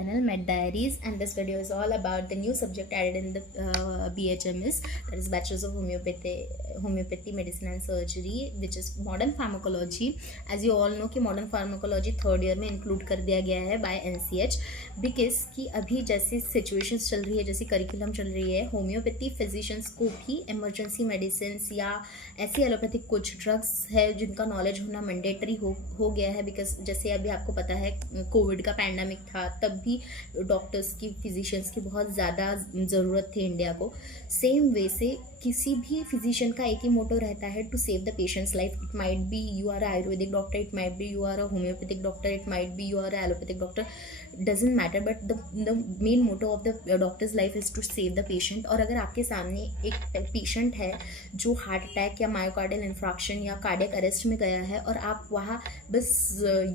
channel Med Diaries, and this video is all about the new subject added in the BHMS, that is Bachelor's of Homeopathy Medicine and Surgery, which is Modern Pharmacology. As you all know कि Modern Pharmacology third year में include कर दिया गया है by NCH, because कि अभी जैसी situations चल रही है, जैसी curriculum चल रही है, होम्योपैथी फिजिशियंस को भी emergency medicines या ऐसी एलोपैथिक कुछ ड्रग्स है जिनका नॉलेज होना मैंडेटरी हो गया है, बिकॉज जैसे अभी आपको पता है कोविड का पैंडमिक था, तब भी डॉक्टर्स की फिजिशियंस की बहुत ज़्यादा ज़रूरत थी इंडिया को. सेम वे से किसी भी फिजिशियन का एक ही मोटो रहता है, to save the patient's life. It might be you are Ayurvedic doctor, it might be you are a homeopathic doctor, it might be you are allopathic doctor, doesn't matter, but the main motto of the doctor's life is to save the patient. और अगर आपके सामने एक patient है जो heart attack या myocardial infarction या cardiac arrest में गया है, और आप वहाँ बस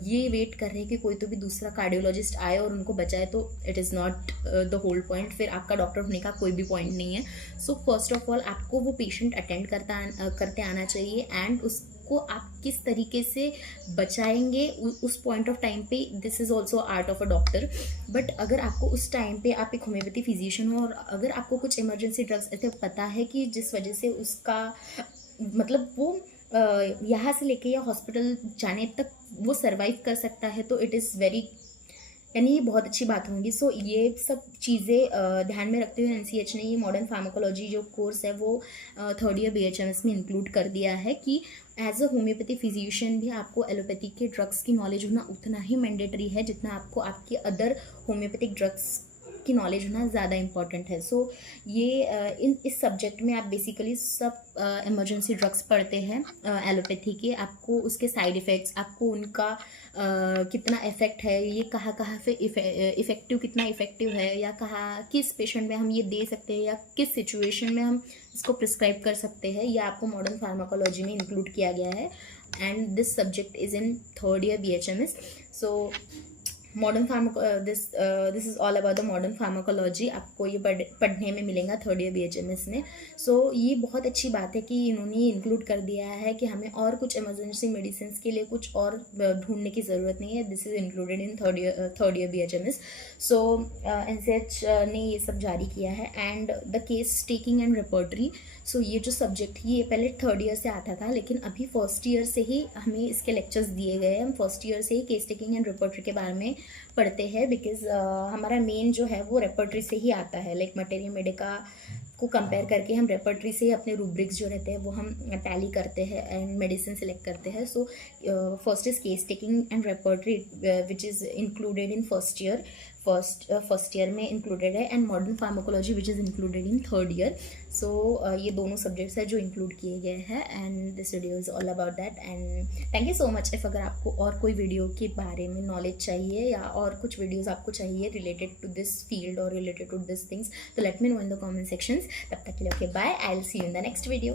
ये वेट कर रहे हैं कि कोई तो भी दूसरा कार्डियोलॉजिस्ट आए और उनको बचाए, तो it is not the whole point. फिर आपका डॉक्टर होने का कोई भी पॉइंट नहीं है. सो फर्स्ट ऑफ ऑल आपको वो पेशेंट अटेंड करते आना चाहिए, एंड उसको आप किस तरीके से बचाएंगे उस पॉइंट ऑफ टाइम पे, this is also art of a doctor. But अगर आपको उस टाइम पे आप एक होम्योपैथी फिजिशियन हो, और अगर आपको कुछ इमरजेंसी ड्रग्स ऐसे पता है कि जिस वजह से उसका मतलब वो यहाँ से लेके या हॉस्पिटल जाने तक वो सर्वाइव कर सकता है, तो इट इज़ वेरी, यानी ये बहुत अच्छी बात होंगी. सो ये सब चीज़ें ध्यान में रखते हुए एनसीएच ने ये मॉडर्न फार्माकोलॉजी जो कोर्स है वो थर्ड ईयर बीएचएमएस में इंक्लूड कर दिया है कि एज अ होम्योपैथी फिजिशियन भी आपको एलोपैथी के ड्रग्स की नॉलेज होना उतना ही मैंडेटरी है जितना आपको आपके अदर होम्योपैथिक ड्रग्स की नॉलेज होना ज़्यादा इंपॉर्टेंट है. सो ये इस सब्जेक्ट में आप बेसिकली सब इमरजेंसी ड्रग्स पढ़ते हैं एलोपैथी के. आपको उसके साइड इफ़ेक्ट्स, आपको उनका कितना इफ़ेक्ट है, ये कहाँ पे इफ़ेक्टिव, कितना इफ़ेक्टिव है, या कहाँ किस पेशेंट में हम ये दे सकते हैं, या किस सिचुएशन में हम इसको प्रिस्क्राइब कर सकते हैं, यह आपको मॉडर्न फार्माकोलॉजी में इंक्लूड किया गया है. And this subject is in third year BHMS. So modern this is all about the modern pharmacology. आपको ये पढ़ने में मिलेगा थर्ड ईयर BHMS में. सो ये बहुत अच्छी बात है कि इन्होंने इंक्लूड कर दिया है कि हमें और कुछ इमरजेंसी मेडिसिन के लिए कुछ और ढूंढने की ज़रूरत नहीं है. This is included in third year BHMS. So NCH ने ये सब जारी किया है. And the case taking and repertory, so ये जो सब्जेक्ट ये पहले थर्ड ईयर से आता था, लेकिन अभी फर्स्ट ईयर से ही हमें इसके लेक्चर्स दिए गए हैं. हम फर्स्ट ईयर से ही केस टेकिंग एंड रेपर्टरी के बारे में पढ़ते हैं, बिकॉज हमारा मेन जो है वो रेपर्टरी से ही आता है. लाइक मटेरिया मेडिका को कंपेयर करके हम रेपर्टरी से ही अपने रूब्रिक्स जो रहते हैं वो हम टैली करते हैं एंड मेडिसिन सेलेक्ट करते हैं. So first is case taking and repertory which is included in first year में इंक्लूडेड है, and modern pharmacology which is included in third year. So ये दोनों सब्जेक्ट्स हैं जो इंक्लूड किए गए हैं, and this video is all about that. And thank you so much. If अगर आपको और कोई वीडियो के बारे में नॉलेज चाहिए या और कुछ वीडियोज़ आपको चाहिए रिलेटेड टू दिस फील्ड और रिलेटेड टू दिस थिंग्स, तो let me know in the comment sections. तब तक के लिए okay bye, I will see you in the next video.